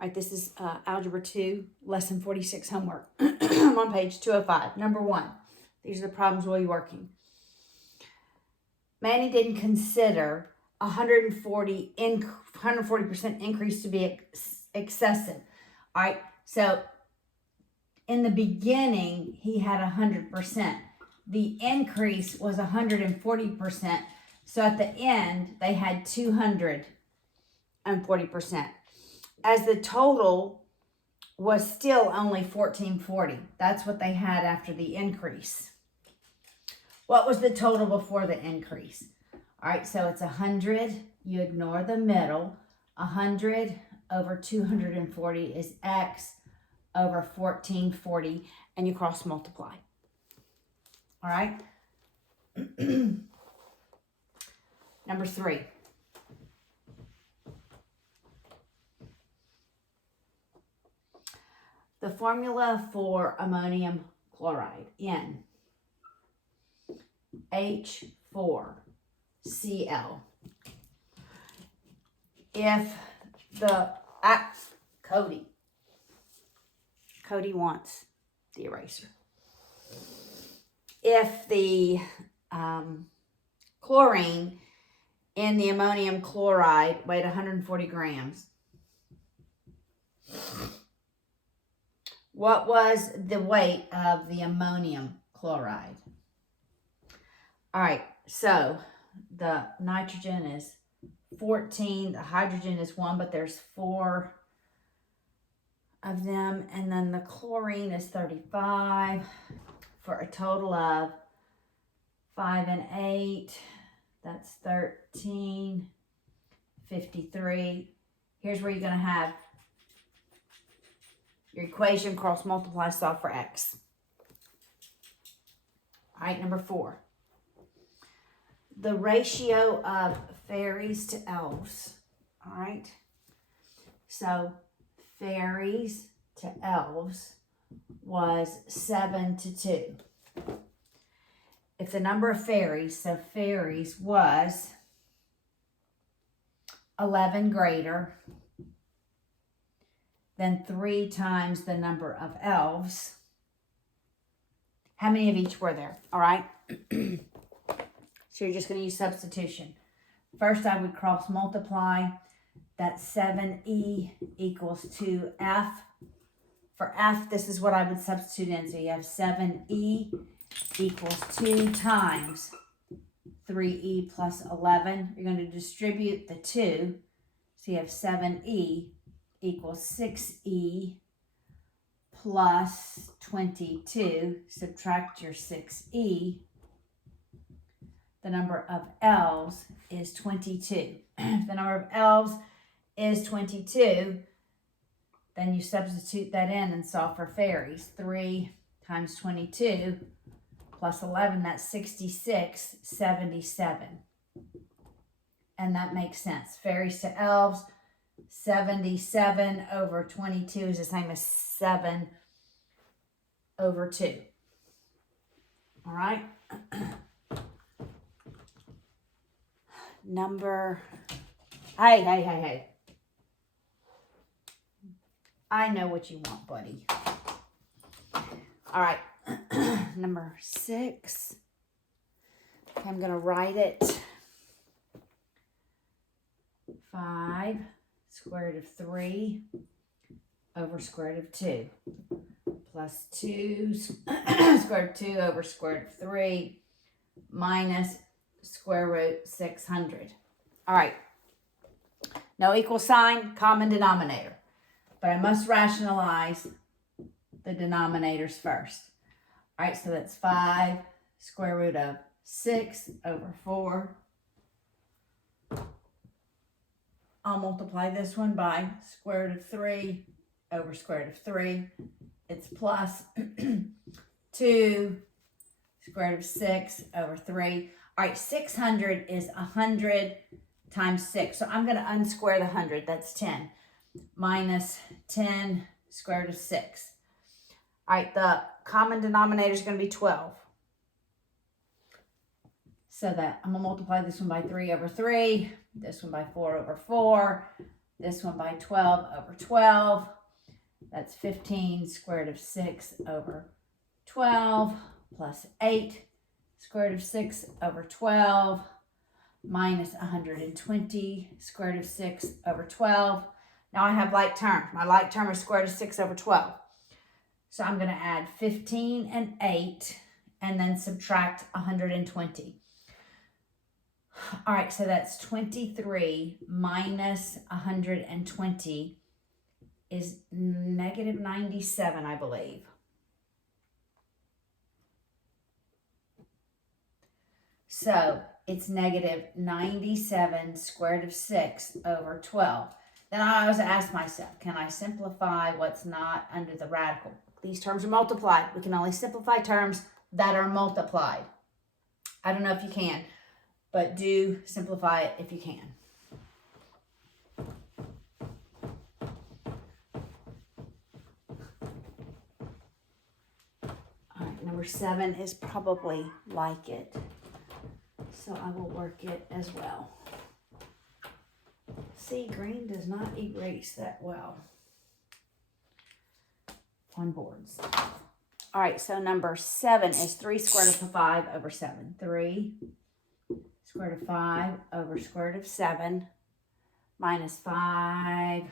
All right, this is Algebra 2, Lesson 46 homework. I'm on page 205. Number 1. These are the problems we'll be working. Manny didn't consider 140% increase to be excessive. All right, so in the beginning, he had 100%. The increase was 140%. So at the end, they had 240%. As the total was still only 1440. That's what they had after the increase. What was the total before the increase? All right, so it's 100. You ignore the middle. 100 over 240 is x over 1440, and you cross multiply. All right? Number 3. The formula for ammonium chloride, NH4Cl. If the, Cody wants the eraser. If the chlorine in the ammonium chloride weighed 140 grams, what was the weight of the ammonium chloride? All right, so the nitrogen is 14, the hydrogen is 1, but there's 4 of them, and then the chlorine is 35 for a total of 5 and 8. That's 13, 53. Here's where you're going to have your equation, cross multiply, solve for x. All right, number 4. The ratio of fairies to elves. All right. So fairies to elves was 7 to 2. If the number of fairies, so fairies was 11 greater than 3 times the number of elves. How many of each were there? All right. So you're just going to use substitution. First, I would cross multiply. That's 7e equals 2f. For f, this is what I would substitute in. So you have 7e equals 2 times 3e plus 11. You're going to distribute the 2. So you have 7e equals 6e plus 22. Subtract your 6e. The number of elves is 22. If the number of elves is 22, then you substitute that in and solve for fairies. 3 times 22 plus 11, that's 66, 77. And that makes sense. Fairies to elves, 77 over 22 is the same as 7 over 2. All right? Hey. I know what you want, buddy. All right. Number 6. I'm going to write it. 5 square root of 3 over square root of 2 plus 2 square root of 2 over square root of 3 minus square root 600. All right. No equal sign, common denominator. But I must rationalize the denominators first. All right, so that's 5 square root of 6 over 4. I'll multiply this one by square root of 3 over square root of 3. It's plus 2 square root of 6 over 3. All right, 600 is 100 times 6. So I'm going to unsquare the 100. That's 10. Minus 10 square root of 6. All right, the common denominator is going to be 12. So that I'm going to multiply this one by 3 over 3, this one by 4 over 4, this one by 12 over 12. That's 15 square root of 6 over 12 plus 8 square root of 6 over 12 minus 120 square root of 6 over 12. Now I have like terms. My like term is square root of 6 over 12. So I'm going to add 15 and 8 and then subtract 120. All right, so that's 23 minus 120 is negative 97, I believe. So it's negative 97 square root of 6 over 12. Then I always ask myself, can I simplify what's not under the radical? These terms are multiplied. We can only simplify terms that are multiplied. I don't know if you can, but do simplify it if you can. All right, number 7 is probably like it. So I will work it as well. See, green does not erase that well on boards. All right, so number 7 is 3 square root of 5 over 7. 3 square root of 5 over square root of 7 minus 5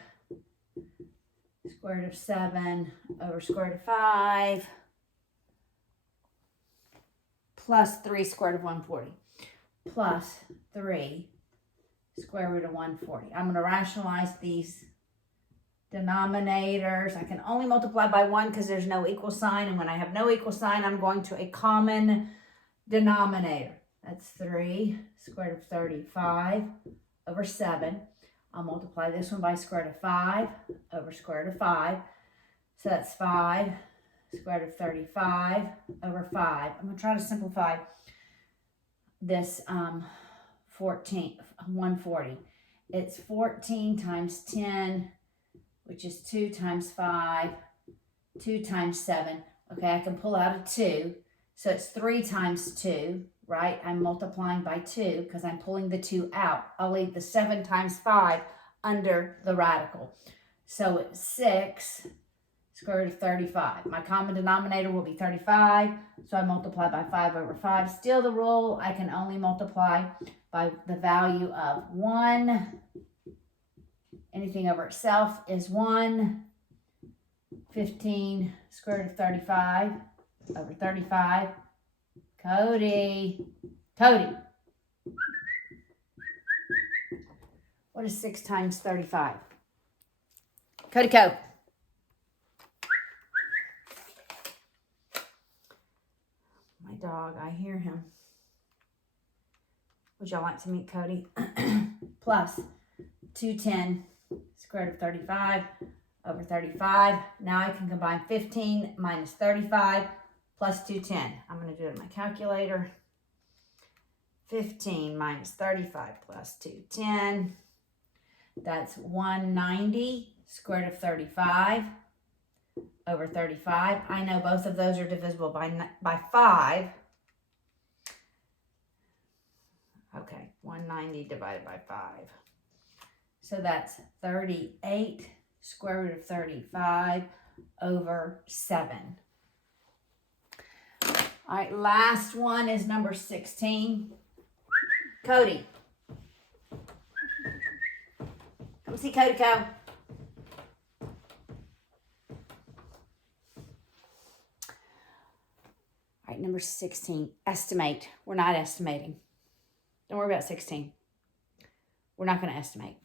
square root of 7 over square root of 5 plus 3 square root of 140 plus 3 square root of 140. I'm going to rationalize these denominators. I can only multiply by 1 because there's no equal sign. And when I have no equal sign, I'm going to a common denominator. That's 3 square root of 35 over 7. I'll multiply this one by square root of 5 over square root of 5. So that's 5 square root of 35 over 5. I'm going to try to simplify this 140. It's 14 times 10, which is 2 times 5, 2 times 7. Okay, I can pull out a 2. So it's 3 times 2, right? I'm multiplying by 2 because I'm pulling the 2 out. I'll leave the 7 times 5 under the radical. So it's 6 square root of 35. My common denominator will be 35, so I multiply by 5 over 5. Still the rule, I can only multiply by the value of 1. Anything over itself is 1. 15 square root of 35 over 35. Cody. What is 6 times 35? Cody. My dog, I hear him. Would y'all like to meet Cody? Plus 210 square root of 35 over 35. Now I can combine 15 minus 35 plus 210. I'm going to do it in my calculator. 15 minus 35 plus 210. That's 190 square root of 35 over 35. I know both of those are divisible by 5. Okay, 190 divided by 5. So that's 38 square root of 35 over 7. All right, last one is number 16. Cody. Come see Cody. All right, number 16. Estimate. We're not estimating. Don't worry about 16. We're not going to estimate.